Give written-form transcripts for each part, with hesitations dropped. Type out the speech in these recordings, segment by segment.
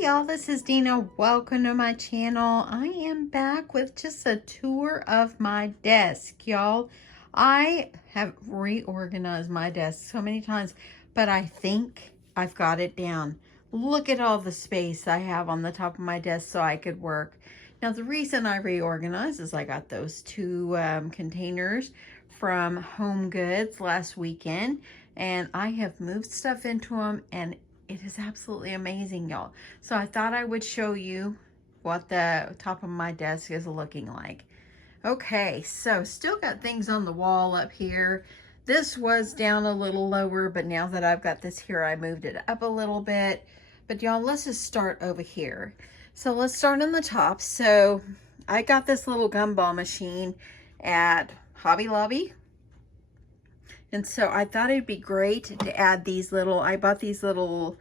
y'all, this is Dina. Welcome to my channel. I am back with just a tour of my desk, y'all. I have reorganized my desk so many times, but I think I've got it down. Look at all the space I have on the top of my desk so I could work. Now, the reason I reorganized is I got those two containers from Home Goods last weekend, and I have moved stuff into them, and it is absolutely amazing, y'all. So I thought I would show you what the top of my desk is looking like. Okay, so still got things on the wall up here. This was down a little lower, but now that I've got this here, I moved it up a little bit. But y'all, let's just start over here. So let's start on the top. So I got this little gumball machine at Hobby Lobby. And so I thought it'd be great to add these little, I bought these little,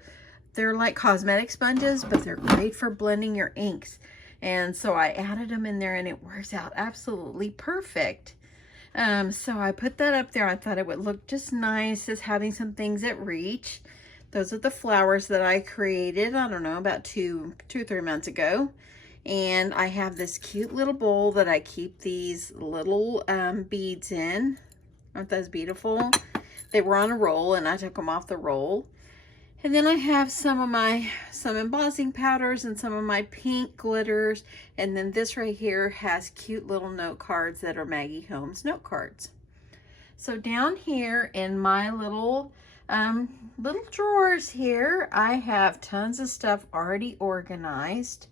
they're like cosmetic sponges, but they're great for blending your inks. And so I added them in there and it works out absolutely perfect. So I put that up there. I thought it would look just nice as having some things at reach. Those are the flowers that I created, I don't know, about two or 3 months ago. And I have this cute little bowl that I keep these little beads in. Aren't those beautiful? They were on a roll and I took them off the roll. And then I have some embossing powders and some of my pink glitters. And then this right here has cute little note cards that are Maggie Holmes note cards. So down here in my little drawers here, I have tons of stuff already organized.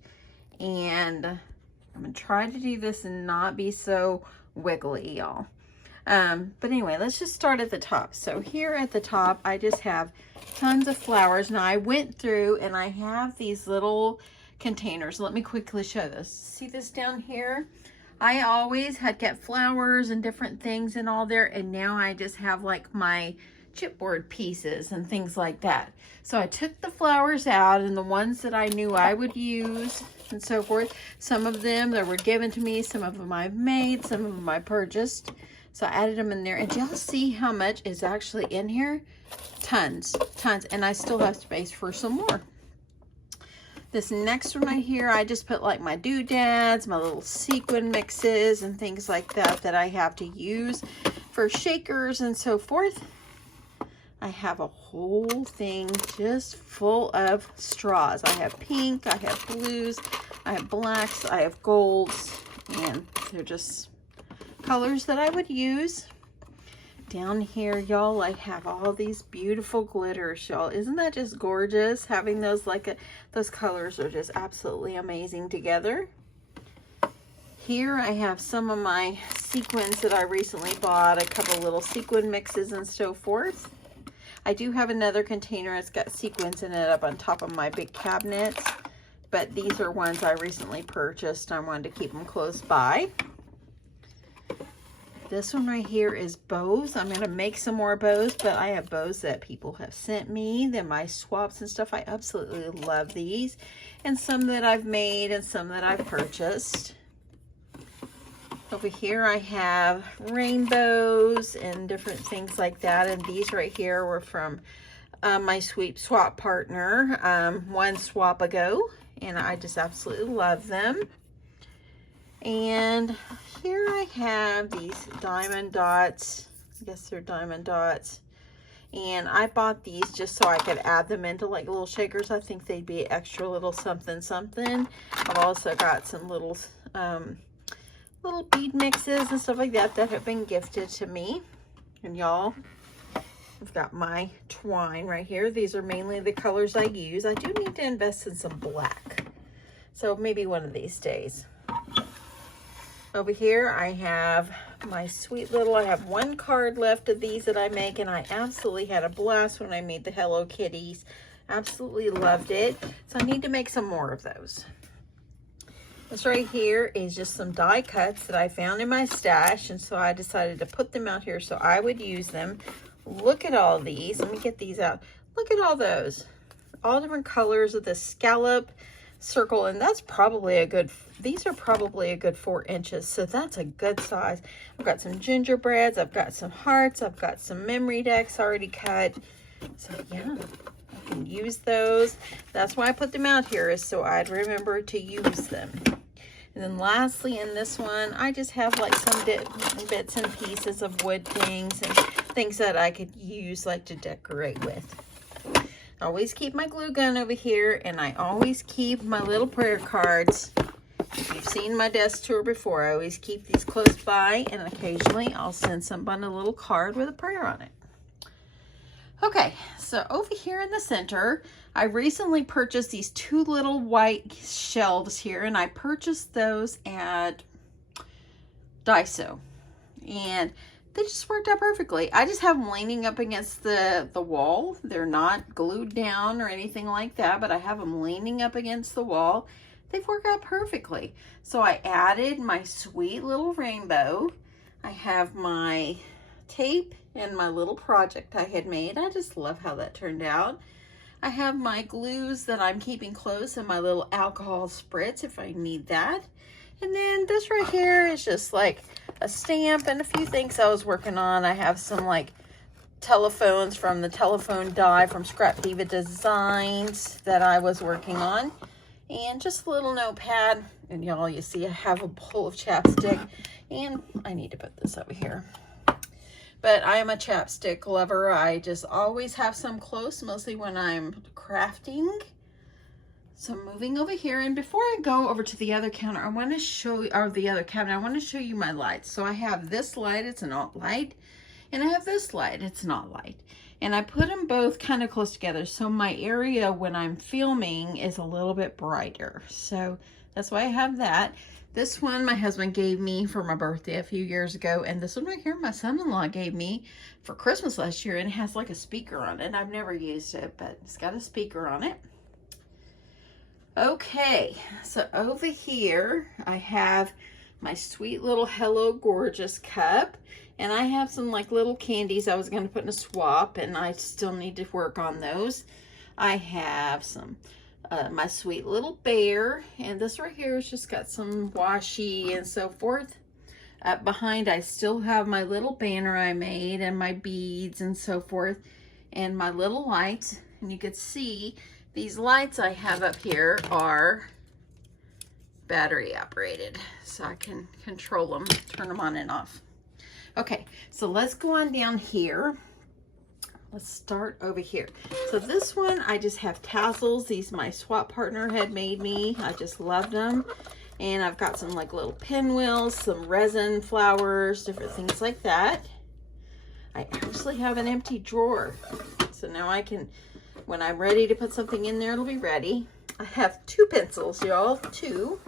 And I'm gonna try to do this and not be so wiggly, y'all. But anyway, let's just start at the top. So here at the top, I just have tons of flowers. Now I went through and I have these little containers. Let me quickly show this. See this down here? I always had kept flowers and different things and all there, and now I just have like my chipboard pieces and things like that. So I took the flowers out and the ones that I knew I would use and so forth. Some of them that were given to me, some of them I've made, some of them I purchased. So I added them in there, and y'all see how much is actually in here? Tons, and I still have space for some more. This next one right here, I just put like my doodads, my little sequin mixes and things like that that I have to use for shakers and so forth. I have a whole thing just full of straws. I have pink, I have blues, I have blacks, I have golds, and they're just colors that I would use. Down here, y'all, I have all these beautiful glitters, y'all. Isn't that just gorgeous? Having those those colors are just absolutely amazing together. Here I have some of my sequins that I recently bought, a couple little sequin mixes and so forth. I do have another container that's got sequins in it up on top of my big cabinets, but these are ones I recently purchased. I wanted to keep them close by. This one right here is bows. I'm going to make some more bows, but I have bows that people have sent me. They're my swaps and stuff. I absolutely love these. And some that I've made and some that I've purchased. Over here I have rainbows and different things like that. And these right here were from my sweet swap partner one swap ago. And I just absolutely love them. And here I have these diamond dots. I guess they're diamond dots. And I bought these just so I could add them into like little shakers. I think they'd be extra little something something. I've also got some little bead mixes and stuff like that that have been gifted to me. And y'all, I've got my twine right here. These are mainly the colors I use. I do need to invest in some black. So maybe one of these days. Over here, I have my sweet little, I have one card left of these that I make, and I absolutely had a blast when I made the Hello Kitties. Absolutely loved it. So I need to make some more of those. This right here is just some die cuts that I found in my stash, and so I decided to put them out here so I would use them. Look at all these. Let me get these out. Look at all those. All different colors of the scallop circle, and that's probably a good, these are probably a good 4 inches, so that's a good size. I've got some gingerbreads, I've got some hearts, I've got some memory decks already cut. So yeah, can use those. That's why I put them out here, is so I'd remember to use them. And then lastly, in this one, I just have like some bits and pieces of wood things and things that I could use like to decorate with. I always keep my glue gun over here, and I always keep my little prayer cards. If you've seen my desk tour before, I always keep these close by, and occasionally I'll send someone a little card with a prayer on it. Okay, so over here in the center, I recently purchased these 2 little white shelves here, and I purchased those at Daiso, and they just worked out perfectly. I just have them leaning up against the wall. They're not glued down or anything like that, but I have them leaning up against the wall. They've worked out perfectly. So I added my sweet little rainbow. I have my tape and my little project I had made. I just love how that turned out. I have my glues that I'm keeping close and my little alcohol spritz if I need that. And then this right here is just like a stamp and a few things I was working on. I have some like telephones from the telephone die from Scrap Diva Designs that I was working on. And just a little notepad. And y'all, you see I have a bowl of chapstick. And I need to put this over here. But I am a chapstick lover. I just always have some close, mostly when I'm crafting. So I'm moving over here, and before I go over to the other counter, I want to show you, or the other cabinet, I want to show you my lights. So I have this light, it's an alt light, and I have this light, it's an alt light. And I put them both kind of close together, so my area when I'm filming is a little bit brighter. So that's why I have that. This one my husband gave me for my birthday a few years ago, and this one right here my son-in-law gave me for Christmas last year, and it has like a speaker on it. I've never used it, but it's got a speaker on it. Okay, so over here I have my sweet little Hello Gorgeous cup, and I have some like little candies I was going to put in a swap, and I still need to work on those. I have some my sweet little bear, and this right here has just got some washi and so forth. Up behind I still have my little banner I made and my beads and so forth, and my little lights. And you can see these lights I have up here are battery operated, so I can control them, turn them on and off. Okay, so let's go on down here. Let's start over here. So this one, I just have tassels. These my swap partner had made me. I just loved them. And I've got some like little pinwheels, some resin flowers, different things like that. I actually have an empty drawer. So now I can, when I'm ready to put something in there, it'll be ready. I have 2 pencils, y'all, 2.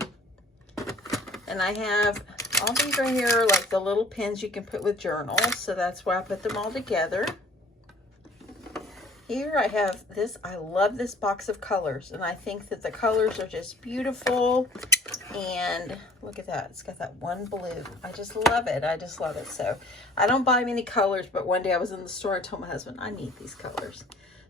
And I have all these right here, like the little pins you can put with journals. So that's why I put them all together. Here I have this, I love this box of colors, and I think that the colors are just beautiful. And look at that, it's got that one blue. I just love it, I just love it. So I don't buy many colors, but one day I was in the store, I told my husband, I need these colors.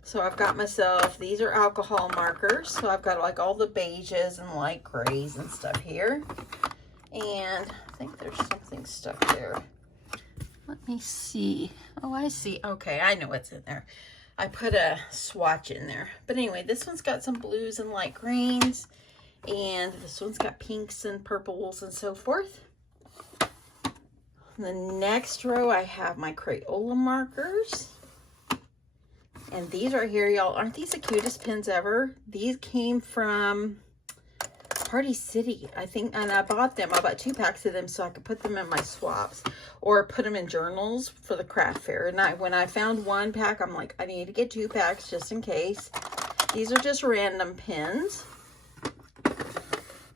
So I've got myself, these are alcohol markers. So I've got like all the beiges and light grays and stuff here. And I think there's something stuck there. Let me see. Oh, I see. Okay, I know what's in there. I put a swatch in there. But anyway, this one's got some blues and light greens. And this one's got pinks and purples and so forth. The next row, I have my Crayola markers. And these right here, y'all, aren't these the cutest pins ever? These came from Party City, I think, and I bought them. I bought 2 packs of them so I could put them in my swaps or put them in journals for the craft fair. And when I found 1 pack, I'm like, I need to get 2 packs just in case. These are just random pins.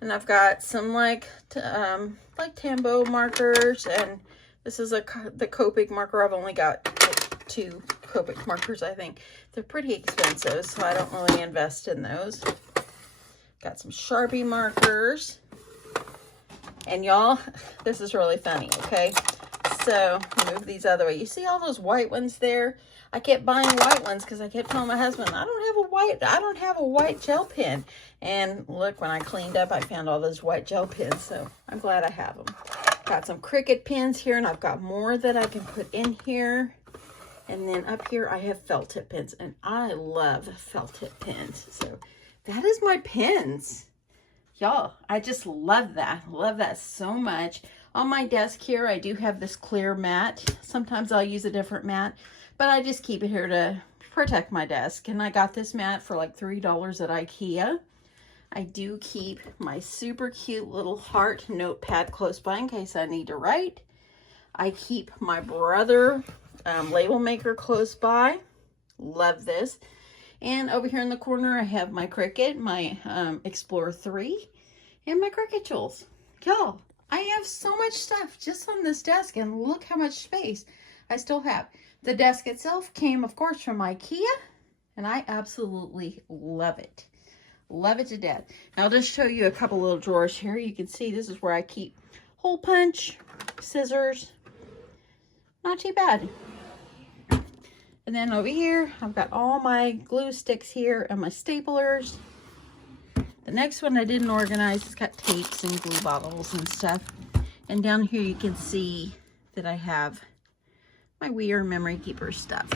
And I've got some like Tambo markers, and this is the Copic marker. I've only got like 2 Copic markers, I think. They're pretty expensive, so I don't really invest in those. Got some Sharpie markers. And y'all, this is really funny, okay? So, move these other way. You see all those white ones there? I kept buying white ones because I kept telling my husband, I don't have a white gel pen. And look, when I cleaned up, I found all those white gel pens, so I'm glad I have them. Got some Cricut pens here, and I've got more that I can put in here. And then up here I have felt tip pens, and I love felt tip pens. So that is my pens. Y'all, I just love that. Love that so much. On my desk here, I do have this clear mat. Sometimes I'll use a different mat, but I just keep it here to protect my desk. And I got this mat for like $3 at IKEA. I do keep my super cute little heart notepad close by in case I need to write. I keep my brother label maker close by. Love this. And over here in the corner, I have my Cricut, my Explorer 3, and my Cricut tools. Y'all, I have so much stuff just on this desk, and look how much space I still have. The desk itself came, of course, from IKEA, and I absolutely love it. Love it to death. Now, I'll just show you a couple little drawers here. You can see this is where I keep hole punch, scissors. Not too bad. And then over here, I've got all my glue sticks here and my staplers. The next one I didn't organize. It's got tapes and glue bottles and stuff. And down here you can see that I have my weird memory keeper stuff.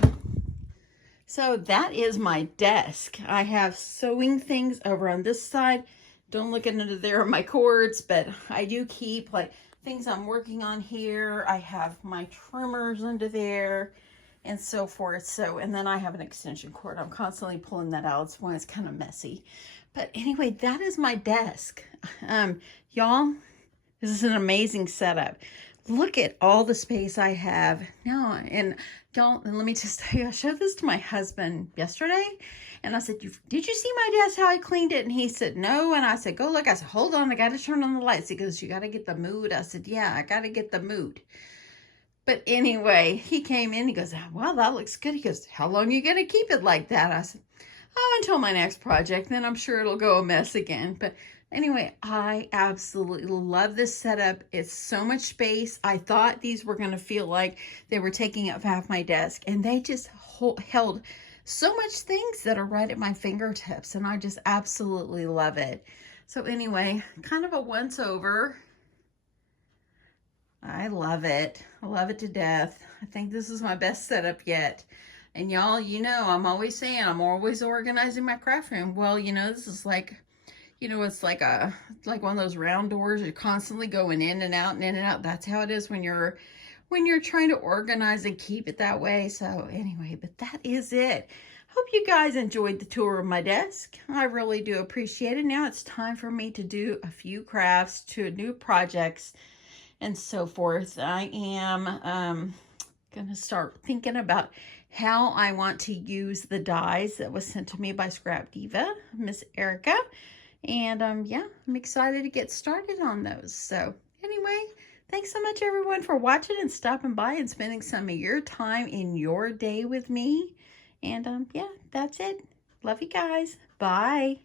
So that is my desk. I have sewing things over on this side. Don't look under there my cords, but I do keep like things I'm working on here. I have my trimmers under there and so forth. So, and then I have an extension cord. I'm constantly pulling that out. It's when it's kind of messy. But anyway, that is my desk. Y'all, this is an amazing setup. Look at all the space I have now. And y'all, and let me just tell you, I showed this to my husband yesterday. And I said, did you see my desk, how I cleaned it? And he said, no. And I said, go look. I said, hold on, I got to turn on the lights. He goes, you got to get the mood. I said, yeah, I got to get the mood. But anyway, he came in, he goes, wow, that looks good. He goes, how long are you going to keep it like that? I said, oh, until my next project, then I'm sure it'll go a mess again. But anyway, I absolutely love this setup. It's so much space. I thought these were going to feel like they were taking up half my desk, and they just held so much things that are right at my fingertips, and I just absolutely love it. So anyway, kind of a once over. I love it. I love it to death. I think this is my best setup yet. And y'all, you know, I'm always saying I'm always organizing my craft room. Well, you know, this is like, you know, it's like one of those round doors. You're constantly going in and out and in and out. That's how it is when you're trying to organize and keep it that way. So anyway, but that is it. Hope you guys enjoyed the tour of my desk. I really do appreciate it. Now it's time for me to do a few crafts, to new projects and so forth. I am going to start thinking about how I want to use the dies that was sent to me by Scrap Diva, Miss Erica. And yeah, I'm excited to get started on those. So anyway, thanks so much everyone for watching and stopping by and spending some of your time in your day with me. And yeah, that's it. Love you guys. Bye.